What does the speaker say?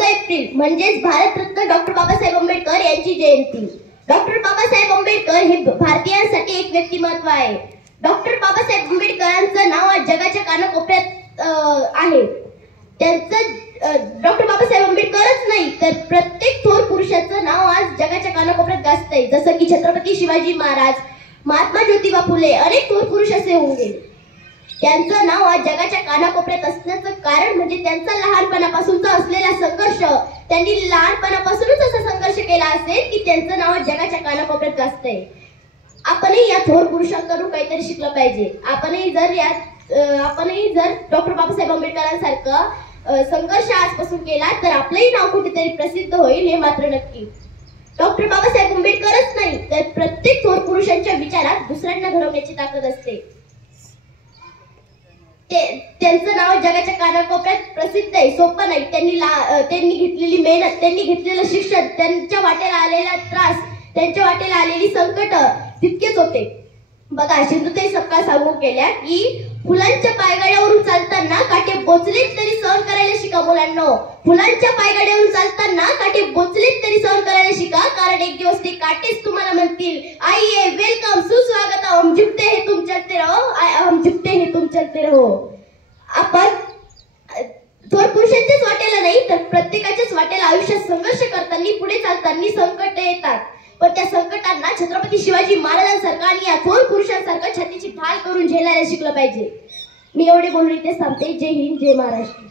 14 April म्हणजेच Bharat Ratna doctor Babasaheb Ambedkar यांची जयंती। Doctor Babasaheb Ambedkar हे भारतीयांसाठी एक व्यक्तिमत्व आहे। डॉक्टर बाबासाहेब आंबेडकरांचं नाव आज जगाच्या कानाकोपऱ्यात आहे। त्यांचं डॉक्टर बाबासाहेब आंबेडकरच नाही तर प्रत्येक थोर पुरुषाचं नाव आज जगाच्या कानाकोपऱ्यात गाजतंय, जसं की छत्रपती शिवाजी महाराज, महात्मा ज्योतिबा फुले, अनेक थोर पुरुष असे होऊन गेले। त्यांचं नाव आज जगाच्या कानाकोपऱ्यात असण्याचं कारण म्हणजे त्यांचा लहानपणापासूनचा असलेला संघर्ष। त्यांनी लहानपणापासूनच असा संघर्ष केला असेल की त्यांचं नाव आज जगाच्या कानाकोपऱ्यात गाजतंय। आपणही या थोर पुरुषांकडून काहीतरी शिकलं पाहिजे। आपणही जर डॉक्टर बाबासाहेब आंबेडकरांसारखं संघर्ष आजपासून केला तर आपलंही नाव कुठेतरी प्रसिद्ध होईल, हे मात्र नक्की। डॉक्टर बाबासाहेब आंबेडकरच नाही तर प्रत्येक थोर पुरुषांच्या विचारात दुसऱ्यांना घडवण्याची ताकद असते। त्यांचं नाव जगाच्या कानाकोपऱ्यात प्रसिद्ध आहे, सोपं नाही। त्यांनी घेतलेली मेहनत, त्यांनी घेतलेलं शिक्षण, त्यांच्या वाटेला आलेला त्रास, त्यांच्या वाटेला आलेली संकट तितकेच होते। बघा, सिंधुताई सपकाळ सांगून गेल्या की फुलांच्या पायघड्यावरून चालताना काटे बोचलेत तरी सहन करायला शिका मुलांनो। फुलांच्या पायघड्यावरून चालताना काटे बोचलेत तरी सहन करायला शिका, कारण एक दिवस ते काटेच तुम्हाला म्हणतील आइए, वेलकम, सुस्वागत, हम झुकते हैं तुम चलते रहो, हम झुकते हैं तुम चलते रहो। आपण थोर पुरुषांच्याच वाटेला नाही तर प्रत्येकाच्याच वाटेला आयुष्यात संघर्ष करताना, पुढे चालताना संकट येतात, पण त्या संकटांना छत्रपती शिवाजी महाराजांसारखं आणि या थोर पुरुषांसारखं छातीची ढाल करून झेलायला शिकलं पाहिजे। मी एवढे बोलून इथे थांबते। जय हिंद, जय महाराष्ट्र।